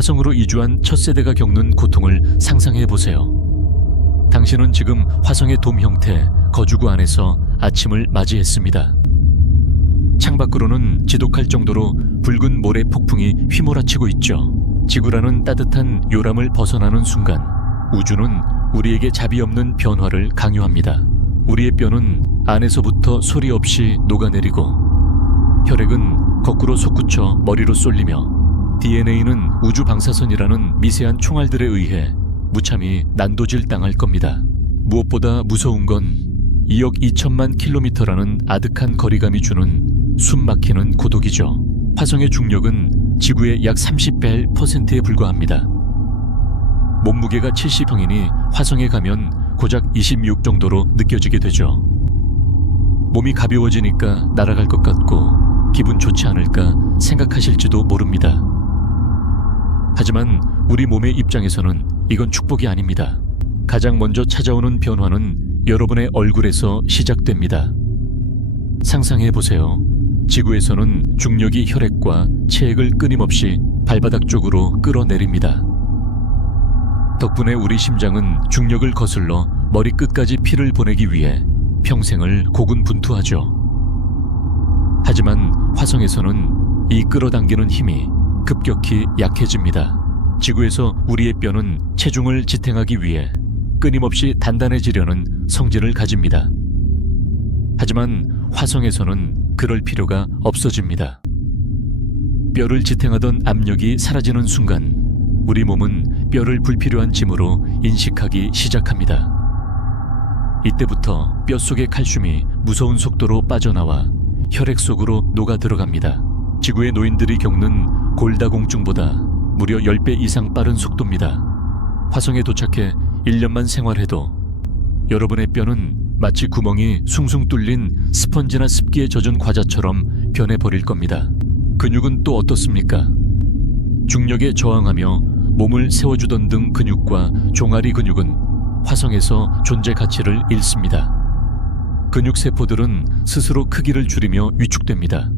화성으로 이주한 첫 세대가 겪는 고통을 상상해 보세요. 당신은 지금 화성의 돔 형태 거주구 안에서 아침을 맞이했습니다. 창밖으로는 지독할 정도로 붉은 모래 폭풍이 휘몰아치고 있죠. 지구라는 따뜻한 요람을 벗어나는 순간 우주는 우리에게 자비 없는 변화를 강요합니다. 우리의 뼈는 안에서부터 소리 없이 녹아내리고 혈액은 거꾸로 솟구쳐 머리로 쏠리며 DNA는 우주 방사선이라는 미세한 총알들에 의해 무참히 난도질 당할 겁니다. 무엇보다 무서운 건 2억 2천만 킬로미터라는 아득한 거리감이 주는 숨막히는 고독이죠. 화성의 중력은 지구의 약 30%에 불과합니다. 몸무게가 70평이니 화성에 가면 고작 26 정도로 느껴지게 되죠. 몸이 가벼워지니까 날아갈 것 같고 기분 좋지 않을까 생각하실지도 모릅니다. 하지만 우리 몸의 입장에서는 이건 축복이 아닙니다. 가장 먼저 찾아오는 변화는 여러분의 얼굴에서 시작됩니다. 상상해 보세요. 지구에서는 중력이 혈액과 체액을 끊임없이 발바닥 쪽으로 끌어내립니다. 덕분에 우리 심장은 중력을 거슬러 머리 끝까지 피를 보내기 위해 평생을 고군분투하죠. 하지만 화성에서는 이 끌어당기는 힘이 급격히 약해집니다. 지구에서 우리의 뼈는 체중을 지탱하기 위해 끊임없이 단단해지려는 성질을 가집니다. 하지만 화성에서는 그럴 필요가 없어집니다. 뼈를 지탱하던 압력이 사라지는 순간 우리 몸은 뼈를 불필요한 짐으로 인식하기 시작합니다. 이때부터 뼈 속의 칼슘이 무서운 속도로 빠져나와 혈액 속으로 녹아 들어갑니다. 지구의 노인들이 겪는 골다공증보다 무려 10배 이상 빠른 속도입니다. 화성에 도착해 1년만 생활해도 여러분의 뼈는 마치 구멍이 숭숭 뚫린 스펀지나 습기에 젖은 과자처럼 변해버릴 겁니다. 근육은 또 어떻습니까? 중력에 저항하며 몸을 세워주던 등 근육과 종아리 근육은 화성에서 존재 가치를 잃습니다. 근육세포들은 스스로 크기를 줄이며 위축됩니다.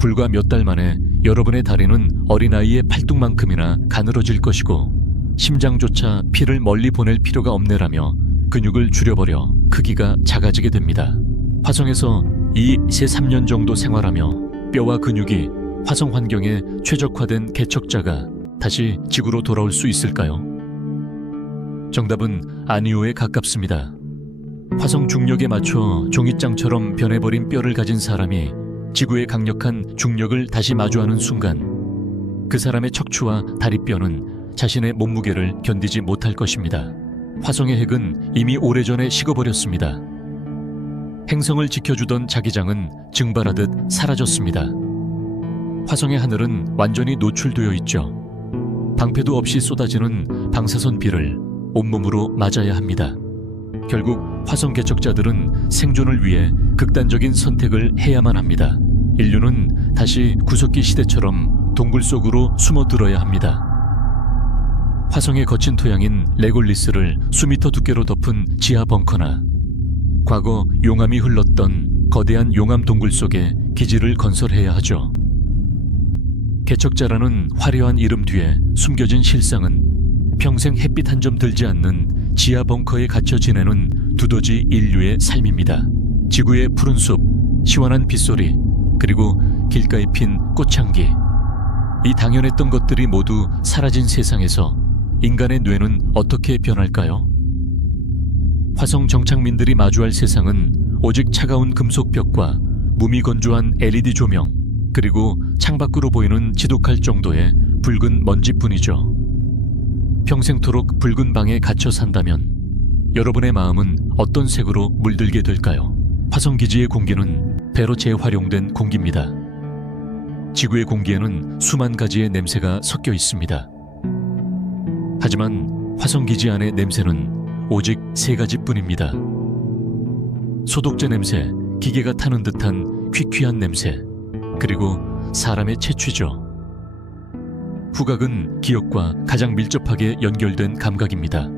불과 몇 달 만에 여러분의 다리는 어린아이의 팔뚝만큼이나 가늘어질 것이고 심장조차 피를 멀리 보낼 필요가 없네라며 근육을 줄여버려 크기가 작아지게 됩니다. 화성에서 2~3년 정도 생활하며 뼈와 근육이 화성 환경에 최적화된 개척자가 다시 지구로 돌아올 수 있을까요? 정답은 아니오에 가깝습니다. 화성 중력에 맞춰 종잇장처럼 변해버린 뼈를 가진 사람이 지구의 강력한 중력을 다시 마주하는 순간 그 사람의 척추와 다리뼈는 자신의 몸무게를 견디지 못할 것입니다. 화성의 핵은 이미 오래전에 식어버렸습니다. 행성을 지켜주던 자기장은 증발하듯 사라졌습니다. 화성의 하늘은 완전히 노출되어 있죠. 방패도 없이 쏟아지는 방사선 비를 온몸으로 맞아야 합니다. 결국 화성 개척자들은 생존을 위해 극단적인 선택을 해야만 합니다. 인류는 다시 구석기 시대처럼 동굴 속으로 숨어들어야 합니다. 화성의 거친 토양인 레골리스를 수미터 두께로 덮은 지하 벙커나 과거 용암이 흘렀던 거대한 용암 동굴 속에 기지를 건설해야 하죠. 개척자라는 화려한 이름 뒤에 숨겨진 실상은 평생 햇빛 한 점 들지 않는 지하 벙커에 갇혀 지내는 두더지 인류의 삶입니다. 지구의 푸른 숲, 시원한 빗소리, 그리고 길가에 핀 꽃향기. 이 당연했던 것들이 모두 사라진 세상에서 인간의 뇌는 어떻게 변할까요? 화성 정착민들이 마주할 세상은 오직 차가운 금속벽과 무미건조한 LED 조명, 그리고 창밖으로 보이는 지독할 정도의 붉은 먼지뿐이죠. 평생토록 붉은 방에 갇혀 산다면 여러분의 마음은 어떤 색으로 물들게 될까요? 화성기지의 공기는 배로 재활용된 공기입니다. 지구의 공기에는 수만 가지의 냄새가 섞여 있습니다. 하지만 화성기지 안의 냄새는 오직 3가지뿐입니다. 소독제 냄새, 기계가 타는 듯한 퀴퀴한 냄새, 그리고 사람의 채취죠. 후각은 기억과 가장 밀접하게 연결된 감각입니다.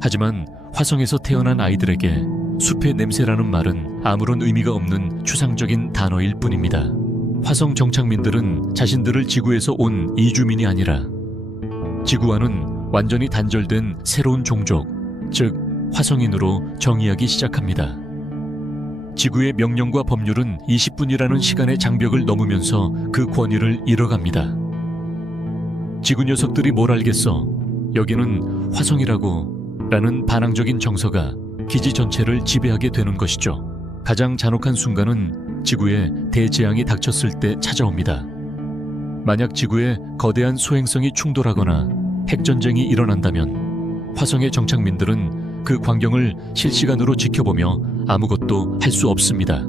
하지만 화성에서 태어난 아이들에게 숲의 냄새라는 말은 아무런 의미가 없는 추상적인 단어일 뿐입니다. 화성 정착민들은 자신들을 지구에서 온 이주민이 아니라 지구와는 완전히 단절된 새로운 종족, 즉 화성인으로 정의하기 시작합니다. 지구의 명령과 법률은 20분이라는 시간의 장벽을 넘으면서 그 권위를 잃어갑니다. 지구 녀석들이 뭘 알겠어? 여기는 화성이라고 라는 반항적인 정서가 기지 전체를 지배하게 되는 것이죠. 가장 잔혹한 순간은 지구에 대재앙이 닥쳤을 때 찾아옵니다. 만약 지구에 거대한 소행성이 충돌하거나 핵전쟁이 일어난다면 화성의 정착민들은 그 광경을 실시간으로 지켜보며 아무것도 할 수 없습니다.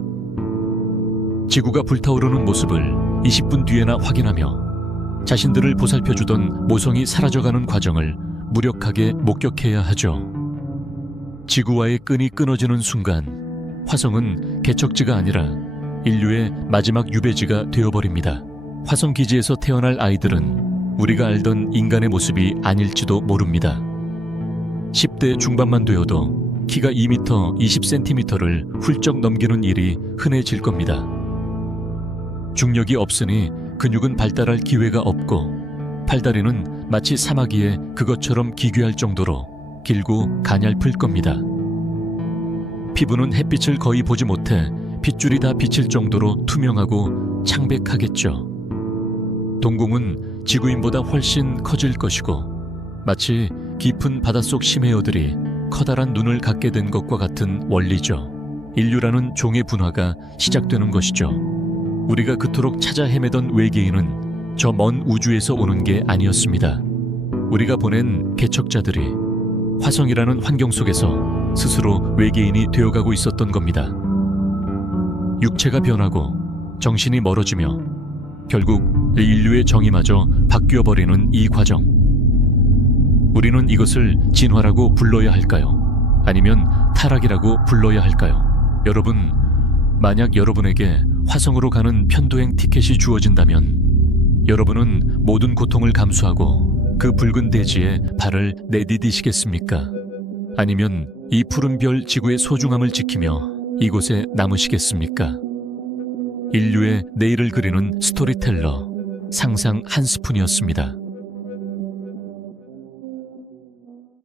지구가 불타오르는 모습을 20분 뒤에나 확인하며 자신들을 보살펴주던 모성이 사라져가는 과정을 무력하게 목격해야 하죠. 지구와의 끈이 끊어지는 순간 화성은 개척지가 아니라 인류의 마지막 유배지가 되어버립니다. 화성 기지에서 태어날 아이들은 우리가 알던 인간의 모습이 아닐지도 모릅니다. 10대 중반만 되어도 키가 2m 20cm를 훌쩍 넘기는 일이 흔해질 겁니다. 중력이 없으니 근육은 발달할 기회가 없고 팔다리는 마치 사마귀에 그것처럼 기괴할 정도로 길고 가냘플 겁니다. 피부는 햇빛을 거의 보지 못해 핏줄이 다 비칠 정도로 투명하고 창백하겠죠. 동공은 지구인보다 훨씬 커질 것이고 마치 깊은 바닷속 심해어들이 커다란 눈을 갖게 된 것과 같은 원리죠. 인류라는 종의 분화가 시작되는 것이죠. 우리가 그토록 찾아 헤매던 외계인은 저 먼 우주에서 오는 게 아니었습니다. 우리가 보낸 개척자들이 화성이라는 환경 속에서 스스로 외계인이 되어가고 있었던 겁니다. 육체가 변하고 정신이 멀어지며 결국 인류의 정의마저 바뀌어버리는 이 과정. 우리는 이것을 진화라고 불러야 할까요? 아니면 타락이라고 불러야 할까요? 여러분, 만약 여러분에게 화성으로 가는 편도행 티켓이 주어진다면 여러분은 모든 고통을 감수하고 그 붉은 대지에 발을 내디디시겠습니까? 아니면 이 푸른 별 지구의 소중함을 지키며 이곳에 남으시겠습니까? 인류의 내일을 그리는 스토리텔러, 상상 한 스푼이었습니다.